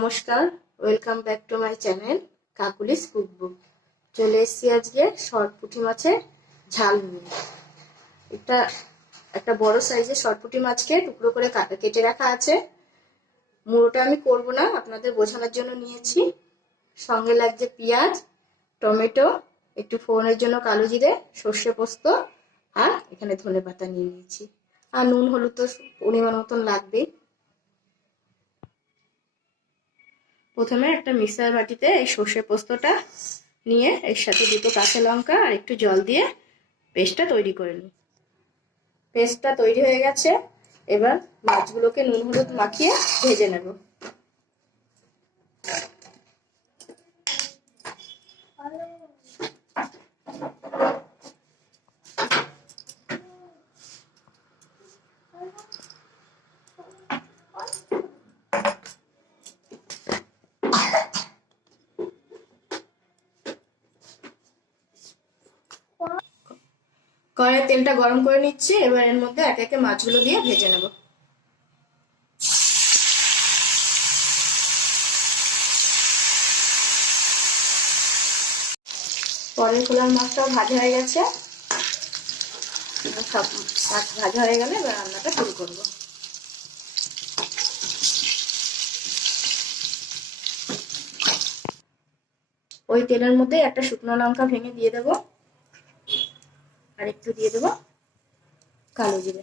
নমস্কার, welcome back to my channel Kokkalis cookbook. চলে এসেছি আজকে শর্ট পুঁটি মাছের ঝাল নিয়ে। এটা একটা বড় সাইজের শর্ট পুঁটি মাছকে টুকরো করে কেটে রাখা আছে। মুড়োটা আমি করব না, আপনাদের বোঝানোর জন্য নিয়েছি। সঙ্গে লাগছে পেঁয়াজ, টমেটো, একটু ফোড়নের জন্য কালো জিরে, সর্ষে পোস্ত, আর এখানে ধনে পাতা নিয়ে নিয়েছি। আর নুন হলুদ তো পরিমাণ মতন লাগবেই। প্রথমে একটা মিক্সার বাটিতে এই সর্ষে পোস্তটা নিয়ে এর সাথে দুটো কাঁচা লঙ্কা আর একটু জল দিয়ে পেস্টটা তৈরি করে নিই। পেস্টটা তৈরি হয়ে গেছে। এবার মাছগুলোকে নুন হলুদ মাখিয়ে ভেজে নেব। কড়াইয়ে তেলটা গরম করে নিচ্ছি। এবার এর মধ্যে একে একে মাছগুলো দিয়ে ভেজে নেব। পরের খোলার মাছটাও ভাজা হয়ে গেছে। সব মাছ ভাজা হয়ে গেলে এবার রান্নাটা শুরু করব। ওই তেলের মধ্যে একটা শুকনো লঙ্কা ভেঙে দিয়ে দেবো, আর একটু দিয়ে দেবো কালো জিরে।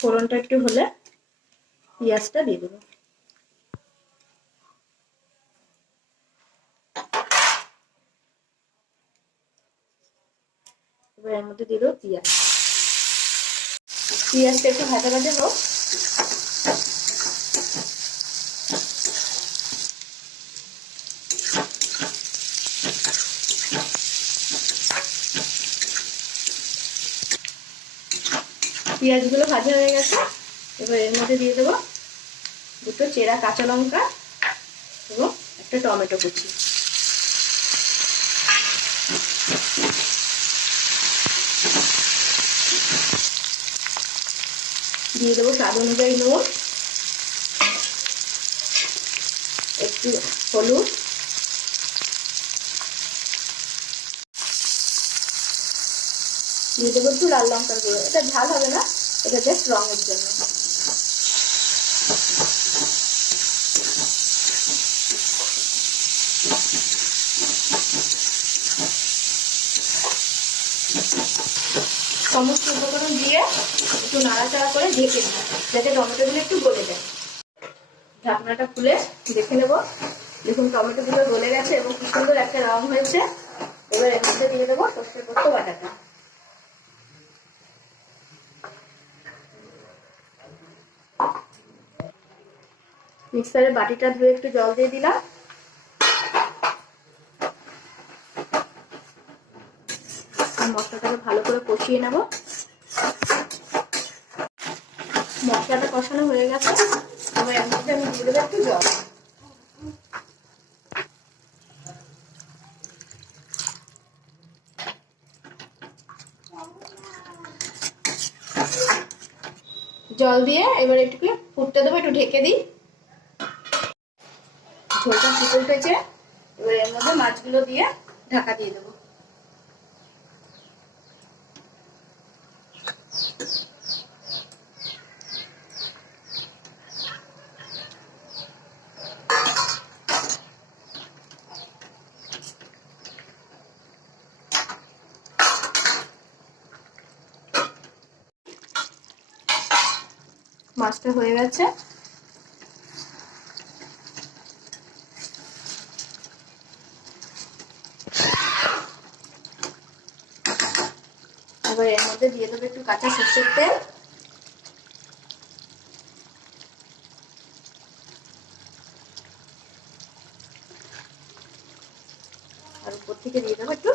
ফোড়নটা একটু হলে পেঁয়াজটা দিয়ে দেবো। এবার এর মধ্যে দিয়ে দেবো পেঁয়াজ। পেঁয়াজটা একটু ভাজা ভাজা হোক। পেঁয়াজগুলো ভাজা হয়ে গেছে। এবার এর মধ্যে দিয়ে দেবো দুটো চেরা কাঁচা লঙ্কা এবং একটা টমেটো কুচি। দিয়ে দেবো স্বাদ অনুযায়ী নুন, একটু হলুদ, দিয়ে দেবো একটু লাল লঙ্কার গুঁড়ো। এটা ঝাল হবে না, এটা জাস্ট রঙের জন্য। সমস্ত উপকরণ দিয়ে একটু নাড়াচাড়া করে ঢেকে দিই, যাতে টমেটোগুলো একটু গলে যায়। ঢাকনাটা খুলে দেখে নেব। দেখুন টমেটোগুলো গলে গেছে এবং কি সুন্দর একটা রং হয়েছে। এবার এর মধ্যে দিয়ে দেবো সর্ষে পোস্ত বাটাটা। মিক্সারের বাটিটা ধুয়ে একটু জল দিয়ে দিলাম। মশলাটাকে ভালো করে কষিয়ে নেব। মশলাটা কষানো হয়ে গেছে। এবার এর মধ্যে আমি দিয়ে দেবো একটু জল। জল দিয়ে এবার একটু ফুটতে দেবো, একটু ঢেকে দিই। ঝোলটা ফুটে উঠেছে। এবার এর মধ্যে মাছগুলো দিয়ে ঢাকা দিয়ে দেবো। মাছটা হয়ে গেছে। এবার এর মধ্যে দিয়ে দেবো একটু কাঁচা সরষের তেল, আর উপর থেকে দিয়ে দেবো একটু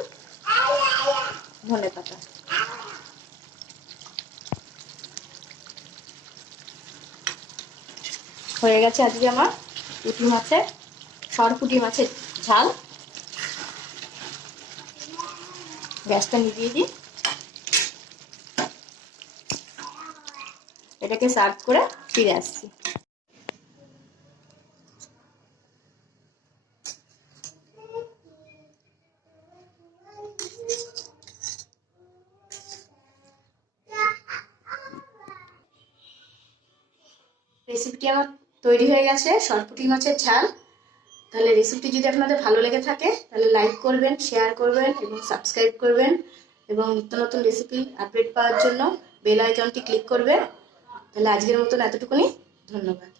ধনে পাতা। হয়ে গেছে আজকে আমার পুঁটি মাছের শর্ট পুঁটি মাছের ঝাল। গ্যাসটা নিভিয়ে দিই। এটাকে সার্ভ করে ফিরে আসছি। রেসিপিটি আমার তৈরি হয়ে গেছে, সরপুঁটি মাছের ঝাল। তাহলে রেসিপিটি যদি আপনাদের ভালো লেগে থাকে তাহলে লাইক করবেন, শেয়ার করবেন এবং সাবস্ক্রাইব করবেন, এবং নিত্য নতুন রেসিপি আপডেট পাওয়ার জন্য বেল আইকনটি ক্লিক করবেন। তাহলে আজকের মতন এতটুকুনি, ধন্যবাদ।